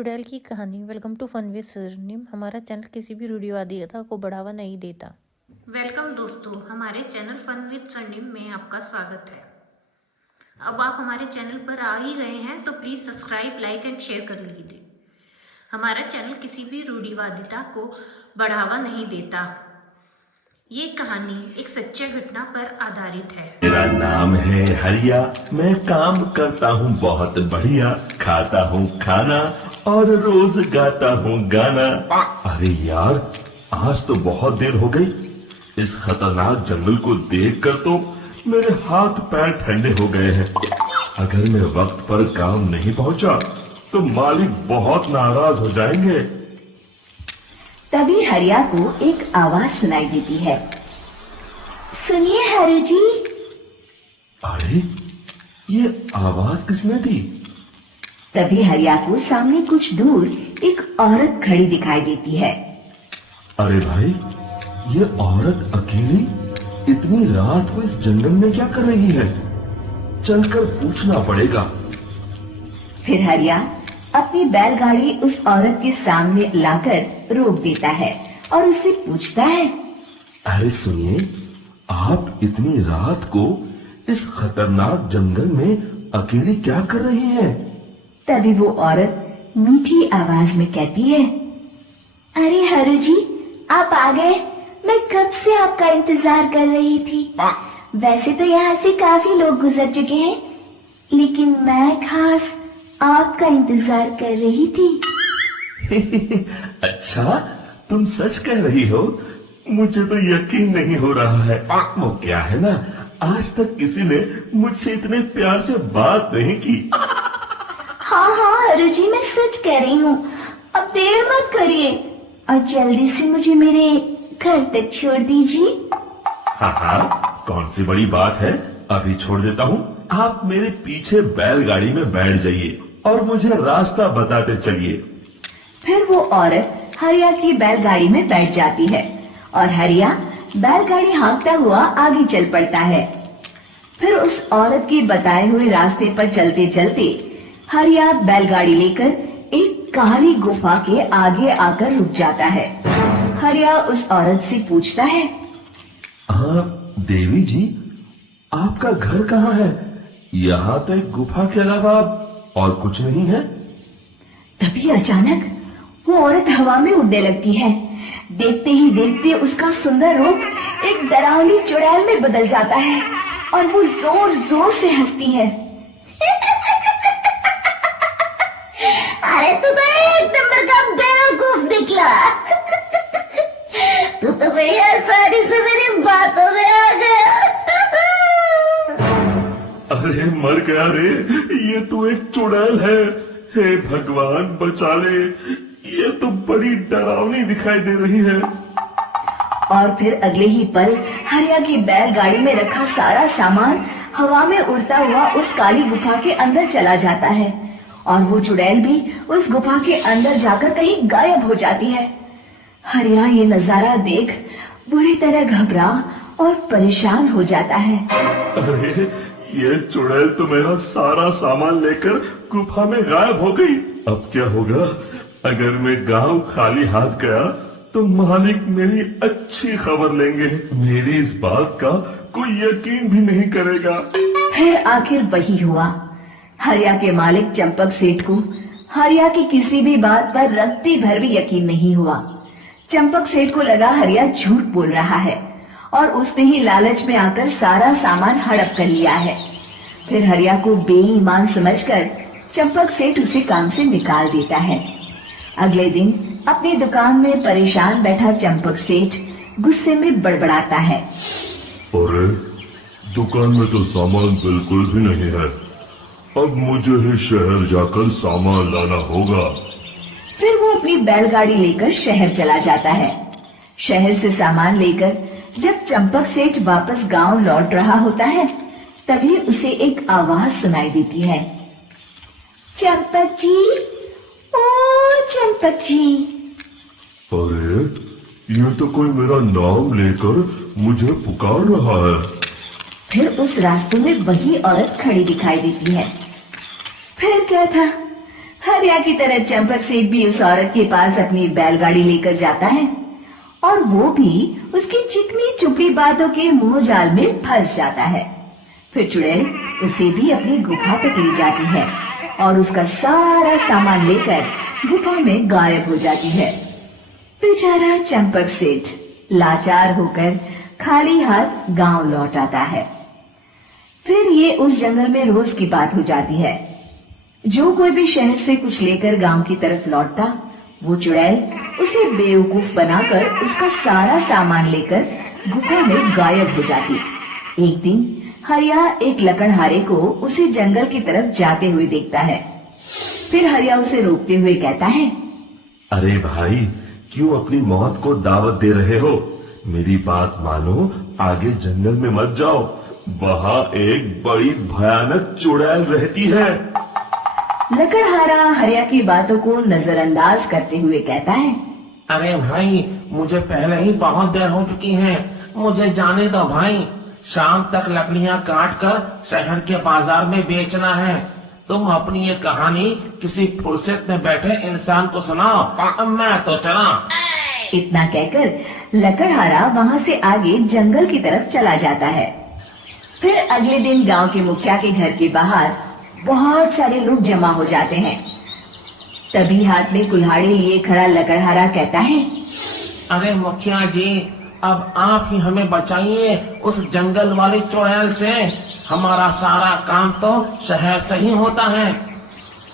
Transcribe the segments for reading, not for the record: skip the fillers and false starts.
चुड़ैल की कहानी। Welcome to fun with surname. हमारा चैनल किसी भी रूढ़िवादिता को बढ़ावा नहीं देता। वेलकम दोस्तों, हमारे चैनल फन विद सरनेम में आपका स्वागत है। अब आप हमारे चैनल पर आ ही गए हैं तो please subscribe, like and share कर लीजिए। हमारा चैनल किसी भी रूढ़िवादिता को बढ़ावा नहीं देता। ये कहानी एक सच्चे घटना पर आधारित है। मेरा नाम है हरिया, मैं काम करता हूँ बहुत बढ़िया, खाता हूँ खाना और रोज गाता हूँ गाना। अरे यार, आज तो बहुत देर हो गई। इस खतरनाक जंगल को देखकर तो मेरे हाथ पैर ठंडे हो गए हैं। अगर मैं वक्त पर काम नहीं पहुँचा तो मालिक बहुत नाराज हो जाएंगे। तभी हरिया को एक आवाज सुनाई देती है। सुनिए हरु जी। अरे, ये आवाज किसने दी? तभी हरिया को सामने कुछ दूर एक औरत खड़ी दिखाई देती है। अरे भाई, ये औरत अकेली इतनी रात को इस जंगल में क्या कर रही है? चलकर पूछना पड़ेगा। फिर हरिया अपनी बैलगाड़ी उस औरत के सामने लाकर रोक देता है और उससे पूछता है, अरे सुनिए, आप इतनी रात को इस खतरनाक जंगल में अकेली क्या कर रही हैं? तभी वो औरत मीठी आवाज में कहती है, अरे हरु जी, आप आ गए। मैं कब से आपका इंतजार कर रही थी। वैसे तो यहाँ से काफी लोग गुजर चुके हैं, लेकिन मैं खास आपका इंतजार कर रही थी। अच्छा, तुम सच कह रही हो? मुझे तो यकीन नहीं हो रहा है। वो क्या है ना, आज तक किसी ने मुझसे इतने प्यार से बात नहीं की। हाँ हरु जी, मैं सच कह रही हूँ। अब देर मत करिए और जल्दी से मुझे मेरे घर तक छोड़ दीजिए। हाँ, कौन सी बड़ी बात है, अभी छोड़ देता हूँ। आप मेरे पीछे बैलगाड़ी में बैठ जाइए और मुझे रास्ता बताते चलिए। फिर वो औरत हरिया की बैलगाड़ी में बैठ जाती है और हरिया बैलगाड़ी हाँकता हुआ आगे चल पड़ता है। फिर उस औरत के बताए हुए रास्ते पर चलते चलते हरिया बैलगाड़ी लेकर एक काली गुफा के आगे आकर रुक जाता है। हरिया उस औरत से पूछता है, हाँ देवी जी, आपका घर कहाँ है? यहाँ तो एक गुफा के अलावा और कुछ नहीं है। तभी अचानक वो औरत हवा में उड़ने लगती है। देखते ही देखते उसका सुंदर रूप एक डरावनी चुड़ैल में बदल जाता है और वो जोर जोर से हंसती है। अरे तू तो एक नंबर का बेवकूफ निकला। तू तो मेरी आसानी से मेरी बातों में आ गया। अरे मर गया रे, ये तो एक चुड़ैल है। हे भगवान बचा ले, ये तो बड़ी डरावनी दिखाई दे रही है। और फिर अगले ही पल हरिया की बैलगाड़ी में रखा सारा सामान हवा में उड़ता हुआ उस काली गुफा के अंदर चला जाता है और वो चुड़ैल भी उस गुफा के अंदर जाकर कहीं गायब हो जाती है। हरिया ये नजारा देख बुरी तरह घबरा और परेशान हो जाता है। अरे, ये चुड़ैल तो मेरा सारा सामान लेकर गुफा में गायब हो गई। अब क्या होगा? अगर मैं गांव खाली हाथ गया तो मालिक मेरी अच्छी खबर लेंगे। मेरी इस बात का कोई यकीन भी नहीं करेगा। फिर आखिर वही हुआ। हरिया के मालिक चंपक सेठ को हरिया की किसी भी बात पर रत्ती भर भी यकीन नहीं हुआ। चंपक सेठ को लगा हरिया झूठ बोल रहा है और उसने ही लालच में आकर सारा सामान हड़प कर लिया है। फिर हरिया को बेईमान समझकर चंपक सेठ उसे काम से निकाल देता है। अगले दिन अपनी दुकान में परेशान बैठा चंपक सेठ गुस्से में बड़बड़ाता है, अरे, दुकान में तो सामान बिल्कुल भी नहीं है। अब मुझे ही शहर जाकर सामान लाना होगा। फिर वो अपनी बैलगाड़ी लेकर शहर चला जाता है। शहर से सामान लेकर जब चंपक सेठ वापस गांव लौट रहा होता है, तभी उसे एक आवाज सुनाई देती है, चंपक जी, ओ चंपक जी। अरे, ये तो कोई मेरा नाम लेकर मुझे पुकार रहा है। फिर उस रास्ते में वही औरत खड़ी दिखाई देती है। फिर क्या था, हरिया की तरह चंपक सेठ भी उस औरत के पास अपनी बैलगाड़ी लेकर जाता है और वो भी उसकी चिकनी चुपड़ी बातों के मोह जाल में फंस जाता है। फिर चुड़ैल उसे भी अपनी गुफा तक ले जाती है और उसका सारा सामान लेकर गुफा में गायब हो जाती है। बेचारा चंपक सेठ लाचार होकर खाली हाथ गांव लौट आता है। फिर ये उस जंगल में रोज की बात हो जाती है। जो कोई भी शहर से कुछ लेकर गांव की तरफ लौटता, वो चुड़ैल उसे बेवकूफ बनाकर उसका सारा सामान लेकर गुफा में गायब हो जाती। एक दिन हरिया एक लकड़हारे को उसे जंगल की तरफ जाते हुए देखता है। फिर हरिया उसे रोकते हुए कहता है, अरे भाई, क्यों अपनी मौत को दावत दे रहे हो? मेरी बात मानो, आगे जंगल में मत जाओ, वहाँ एक बड़ी भयानक चुड़ैल रहती है। लकड़हारा हरिया की बातों को नजरअंदाज करते हुए कहता है, अरे भाई, मुझे पहले ही बहुत देर हो चुकी है, मुझे जाने दो भाई। शाम तक लकड़ियाँ काट कर शहर के बाजार में बेचना है। तुम अपनी ये कहानी किसी फुर्सत में बैठे इंसान को सुनाओ, अब मैं तो चला। इतना कहकर लकड़हारा वहाँ से आगे जंगल की तरफ चला जाता है। फिर अगले दिन गांव के मुखिया के घर के बाहर बहुत सारे लोग जमा हो जाते हैं। तभी हाथ में कुल्हाड़ी लिए खड़ा लकड़हारा कहता है, अरे मुखिया जी, अब आप ही हमें बचाइए उस जंगल वाली चुड़ैल से। हमारा सारा काम तो शहर से ही होता है।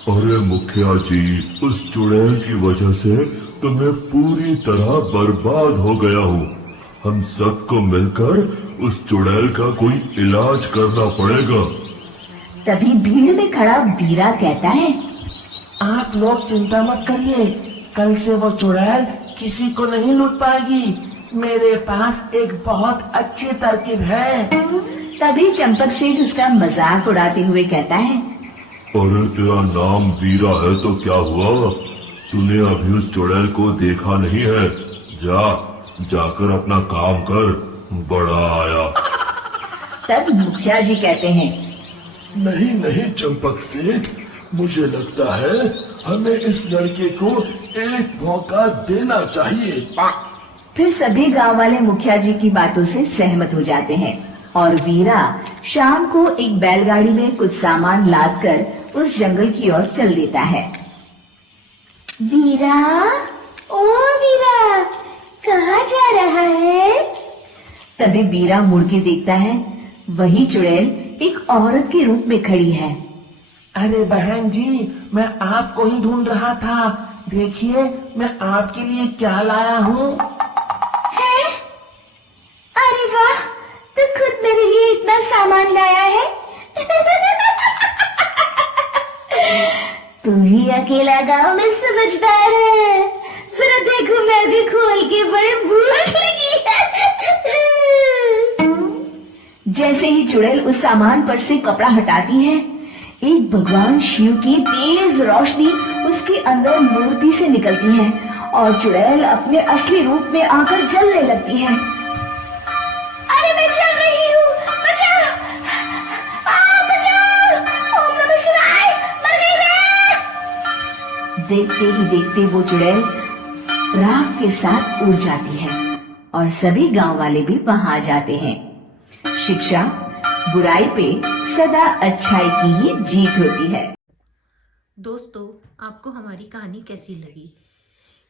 अरे मुखिया जी, उस चुड़ैल की वजह से तो मैं पूरी तरह बर्बाद हो गया हूँ। हम सबको मिलकर उस चुड़ैल का कोई इलाज करना पड़ेगा। तभी भीड़ में खड़ा बीरा कहता है, आप लोग चिंता मत करिए, कल से वो चुड़ैल किसी को नहीं लूट पाएगी। मेरे पास एक बहुत अच्छी तरकीब है। तभी चंपक सेठ उसका मजाक उड़ाते हुए कहता है, अरे तेरा नाम वीरा है तो क्या हुआ? तूने अभी उस चुड़ैल को देखा नहीं है? जाकर अपना काम कर, बड़ा आया। तब मुखिया जी कहते हैं, नहीं नहीं चंपक सेठ, मुझे लगता है हमें इस लड़के को एक मौका देना चाहिए। फिर सभी गांव वाले मुखिया जी की बातों से सहमत हो जाते हैं और वीरा शाम को एक बैलगाड़ी में कुछ सामान लाद कर उस जंगल की ओर चल देता है। वीरा, ओ वीरा, कहाँ जा रहा है? तभी वीरा मुड़ के देखता है, वही चुड़ैल एक औरत के रूप में खड़ी है। अरे बहन जी, मैं आपको ही ढूंढ रहा था। देखिए, मैं आपके लिए क्या लाया हूँ। अरे वाह, तू खुद मेरे लिए इतना सामान लाया है। तू ही अकेला गांव में समझदार है। जरा देखो, मैं भी खोल के बड़े भूख लगी है। जैसे ही चुड़ैल उस सामान पर से कपड़ा हटाती है, एक भगवान शिव की तेज रोशनी उसके अंदर मूर्ति से निकलती है और चुड़ैल अपने असली रूप में आकर जलने लगती है। अरे मैं जल रही हूँ, बचाओ! बचाओ! ओम नमः शिवाय, मर गई मैं! देखते ही देखते वो चुड़ैल राख के साथ उड़ जाती है और सभी गांव वाले भी वहां आ जाते हैं। शिक्षा, बुराई पे सदा अच्छाई की ही जीत होती है। दोस्तों, आपको हमारी कहानी कैसी लगी?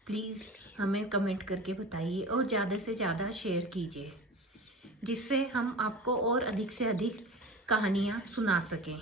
प्लीज़ हमें कमेंट करके बताइए और ज़्यादा से ज़्यादा शेयर कीजिए, जिससे हम आपको और अधिक से अधिक कहानियाँ सुना सकें।